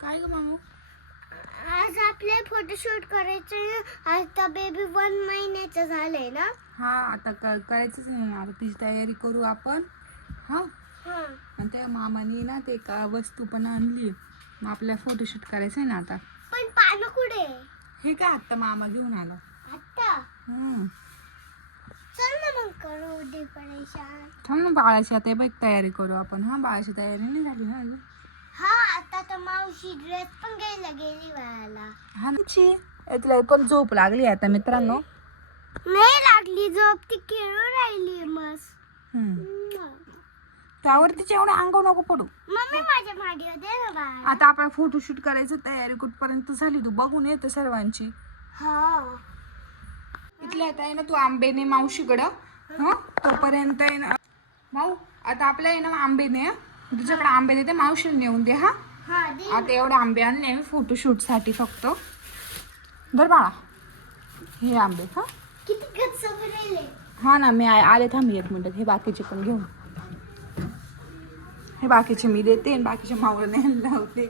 काय ग मामू? आज आपले फोटोशूट करायचं. आता बेबी 1 महिन्याचं झालंय ना. हा आता करायचंच नाही ना, आता तिची तयारी करू आपण. हा हा आणि त्या मामाने ना ते का वस्तू पण आणली, मग आपल्याला फोटोशूट करायचं आहे ना आता. पण पानं कुठे? हे काय आत्ता मामा घेऊन आला. आता हम्म. चल ना मग करू डेकोरेशन. थांब ना, बाळाची आता बघ तयारी करू आपण. हा बाळाची तयारी नाही झाली ना अजून. हा आता तर मावशी ड्रेस पण घ्यायला गेली बाळाला. हा तुला पण झोप लागली आता मित्रांनो. नाही लागली झोप, ती खेळून राहिली मस्त. त्यावरतीच एवढं अंगावर नको पडू. मम्मी माझ्या मागे दे ना बाळा. आता आपण फोटोशूट करायचं, तयारी कुठपर्यंत झाली तू बघून येते सर्वांची. हा इथल्या आता आहे ना तू आंबेने मावशीकडं. हा तोपर्यंत आहे ना माऊ, आता आपल्या आहे ना आंबेने, तुझ्याकडे आंबे देते, मावशीला नेऊन दे. हा हा दे. आता एवढे आंबे आणले मी फोटोशूट साठी फक्त. धर बाळा हे आंबे. हा किती गच्च भरले. हा ना, मी आले थांब 1 मिनिट. हे बाकीचे पण घेऊन, हे बाकीचे मी देते आणि बाकीचे मावळ न्यायला लावते.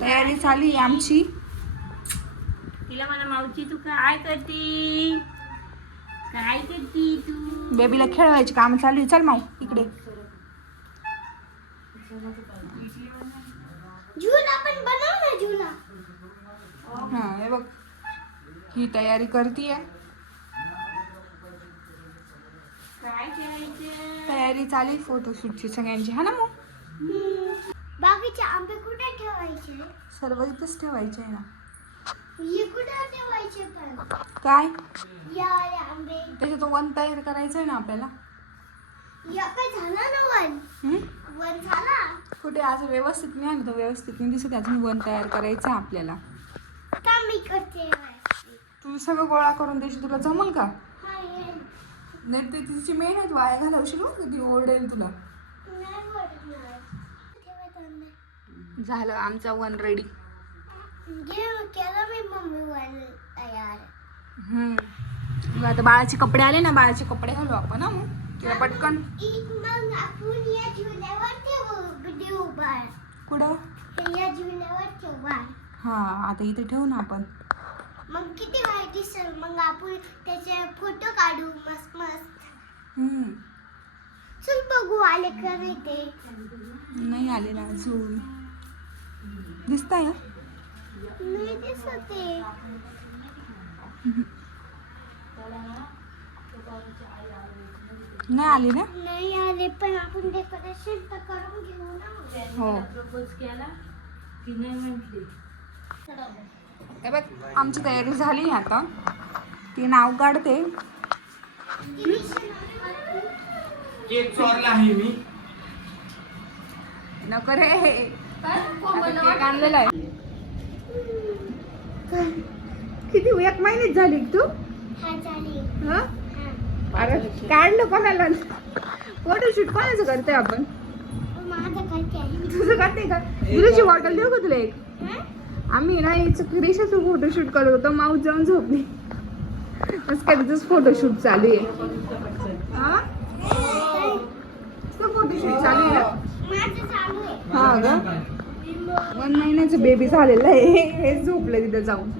तयारी चालू आहे आमची. तिला म्हणा मावशी तू काय करती, काय करती तू? बेबीला खेळवायची काम चालू आहे. चल माऊ इकडे. झुला पण बनव ना झुला. हा हे बघ, ही तयारी करतीये. काय करायचं? तयारी चालू फोटोशूटची सगळ्यांची. हा ना मग बाकीचे आंबे कुठे ठेवायचे? सर्व इथंच ठेवायचे आहे ना. हे कुठे ठेवायचे पण? काय या आंबे. त्याच्यात वन तयार करायचं आहे ना आपल्याला. या काय झाला ना वन? हम्म? वन झाला. कुठे आज व्यवस्थित नाही आलं, तर व्यवस्थित नाही दिसत. अजून वन तयार करायचं आहे आपल्याला. का मी करते? तू सगळं गोळा करून देशील, तुला जमल का? हा ये. नाही ते तिची मेहनत वाया घालवशील हो, ती ओरडेल तुला. नाही वाटणार. ठेवायचं आंबे. झालं आमचा वन रेडी. केलं मी मम्मी वन तयार. मग आता बाळाचे कपडे आले ना, बाळाचे कपडे घालू आपण. हा मग तिला पटकन. मग आपण या झुल्यावर देऊ बाळ. कुठं? या झुल्यावर ठेव बाळ. हा आता इथे ठेवू ना आपण. मग किती वाईट दिसेल. मग आपण त्याचे फोटो काढू मस्त मस्त. चल बघू आले का नाही ते. नाही आलेला अजून. दिसतंय नाही दिसत ते. नाही आली ना. नाही आले पण आपण डेकोरेशन तर करून घेऊ ना. हो प्रपोज केला की नाही म्हटली. हे बघ आमची तयारी झाली आता. ती नाव काढते. केक चोरला आहे मी. नको रे, आता केक आणलेला आहे. किती 1 महिन्यात झाली तू? हा झाली. हा हा. अरे काढलं कोणाला? फोटोशूट कोणाचं करते आपण? माझं करते आहे. तुझं करते का? तुझी बॉटल देऊ का तुला एक? हा? आम्ही ना रेषाचं फोटोशूट करत होतो, माऊस जाऊन झोपली. असं काय तिथंच फोटोशूट चालू आहे. हा फोटोशूट चालू आहे ना. माझं चालू आहे. हा ग 1 महिन्याचं बेबी झालेलं आहे. हे झोपलं तिथं जाऊन.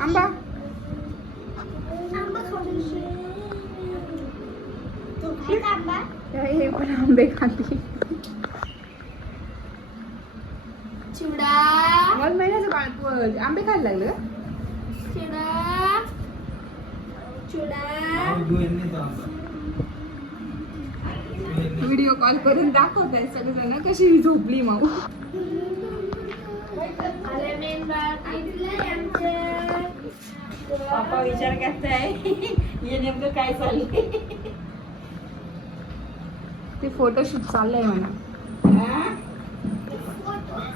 आंबा आंबा खाऊ. तू खायचा आंबा? हे पण आंबे खाते. चिवडा. 1 महिन्याचं बाळ तू आंबे खायला लागलं का? चिवडा. चिवडा. व्हिडिओ कॉल करून दाखवताय सगळेजण कशी झोपली माऊ. पप्पा विचार करताय हे नेमकं काय चाललंय. ते फोटोशूट चाललंय म्हणा.